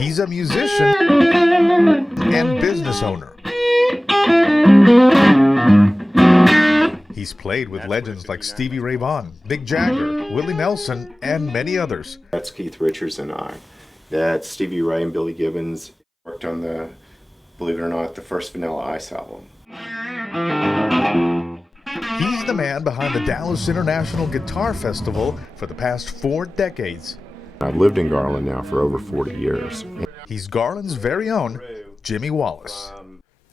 He's a musician and business owner. He's played with legends like Stevie Ray Vaughan, Mick Jagger, Willie Nelson, and many others. That's Keith Richards and I. That's Stevie Ray and Billy Gibbons. Worked on the, believe it or not, the first Vanilla Ice album. He's the man behind the Dallas International Guitar Festival for the past 4 decades. I've lived in Garland now for over 40 years. He's Garland's very own Jimmy Wallace.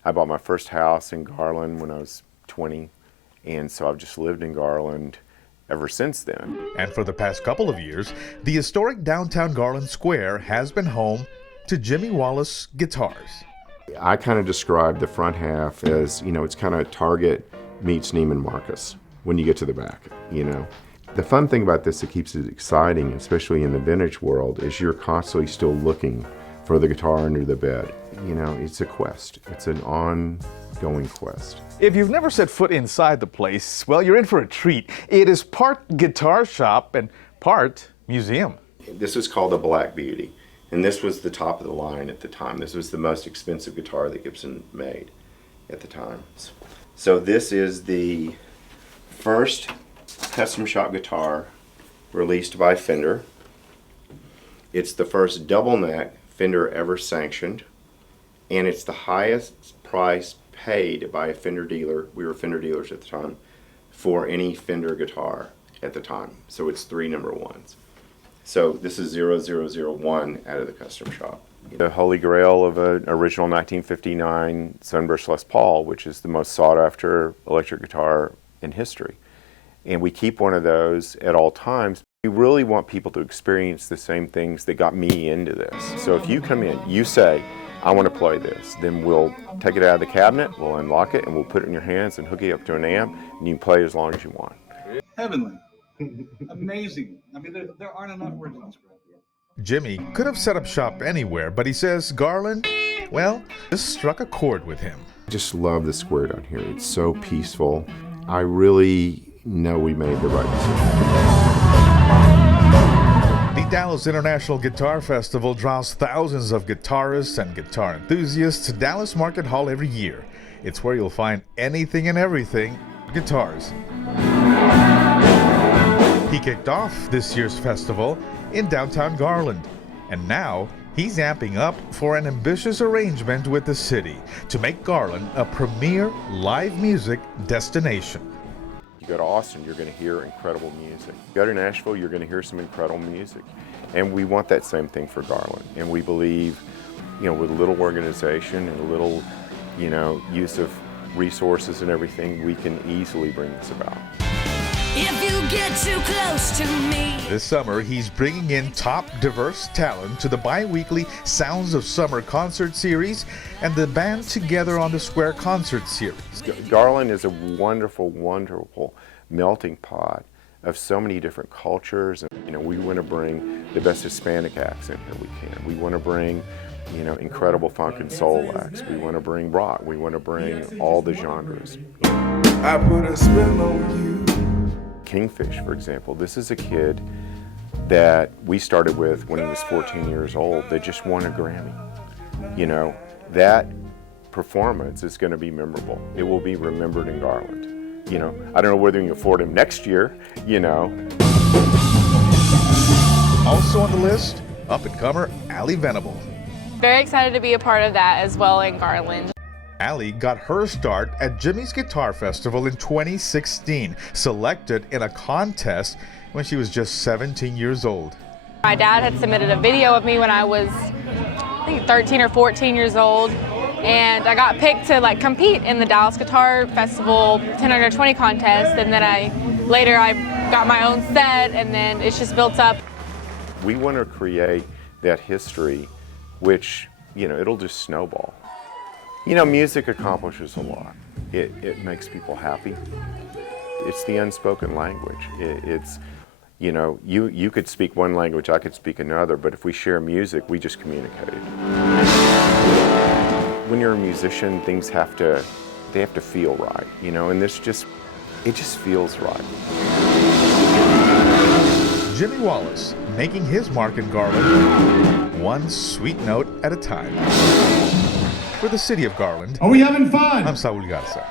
I bought my first house in Garland when I was 20, and so I've just lived in Garland ever since then. And for the past couple of years, the historic downtown Garland Square has been home to Jimmy Wallace guitars. I kind of describe the front half as, it's kind of Target meets Neiman Marcus when you get to the back, The fun thing about this that keeps it exciting, especially in the vintage world, is you're constantly still looking for the guitar under the bed. It's a quest. It's an ongoing quest. If you've never set foot inside the place, well, you're in for a treat. It is part guitar shop and part museum. This was called the Black Beauty, and this was the top of the line at the time. This was the most expensive guitar that Gibson made at the time. So this is the first custom shop guitar released by Fender. It's the first double neck Fender ever sanctioned, and it's the highest price paid by a Fender dealer, we were Fender dealers at the time, for any Fender guitar at the time. So it's 3 number ones. So this is 0001 out of the custom shop. The holy grail of an original 1959 Sunburst Les Paul, which is the most sought after electric guitar in history. And we keep one of those at all times. We really want people to experience the same things that got me into this. So if you come in, you say, I want to play this, then we'll take it out of the cabinet, we'll unlock it, and we'll put it in your hands and hook it up to an amp, and you can play it as long as you want. Heavenly. Amazing. I mean, there aren't enough words to describe it. Jimmy could have set up shop anywhere, but he says Garland, well, just struck a chord with him. I just love the square down here. It's so peaceful. I really know we made the right decision. The Dallas International Guitar Festival draws thousands of guitarists and guitar enthusiasts to Dallas Market Hall every year. It's where you'll find anything and everything guitars. He kicked off this year's festival in downtown Garland, and now he's amping up for an ambitious arrangement with the city to make Garland a premier live music destination. You go to Austin, you're going to hear incredible music. You go to Nashville, you're going to hear some incredible music. And we want that same thing for Garland. And we believe, with a little organization and a little, use of resources and everything, we can easily bring this about. If you get too close to me. This summer, he's bringing in top diverse talent to the bi-weekly Sounds of Summer concert series and the Band Together on the Square concert series. Garland is a wonderful, wonderful melting pot of so many different cultures. And, we want to bring the best Hispanic acts in here we can. We want to bring, incredible funk and soul acts. We want to bring rock. We want to bring all the genres. I put a spell on you. Kingfish, for example, this is a kid that we started with when he was 14 years old that just won a Grammy. That performance is going to be memorable. It will be remembered in Garland. I don't know whether you can afford him next year, Also on the list, up-and-comer Allie Venable. Very excited to be a part of that as well in Garland. Allie got her start at Jimmy's Guitar Festival in 2016, selected in a contest when she was just 17 years old. My dad had submitted a video of me when I was, I think, 13 or 14 years old, and I got picked to compete in the Dallas Guitar Festival 10 under 20 contest, and then I got my own set, and then it's just built up. We want to create that history, which, it'll just snowball. Music accomplishes a lot. It makes people happy. It's the unspoken language. It's, you could speak one language, I could speak another, but if we share music, we just communicate. When you're a musician, things have to feel right, and it just feels right. Jimmy Wallace, making his mark in Garland, one sweet note at a time. For the city of Garland, Are we having fun? I'm Saul Garza.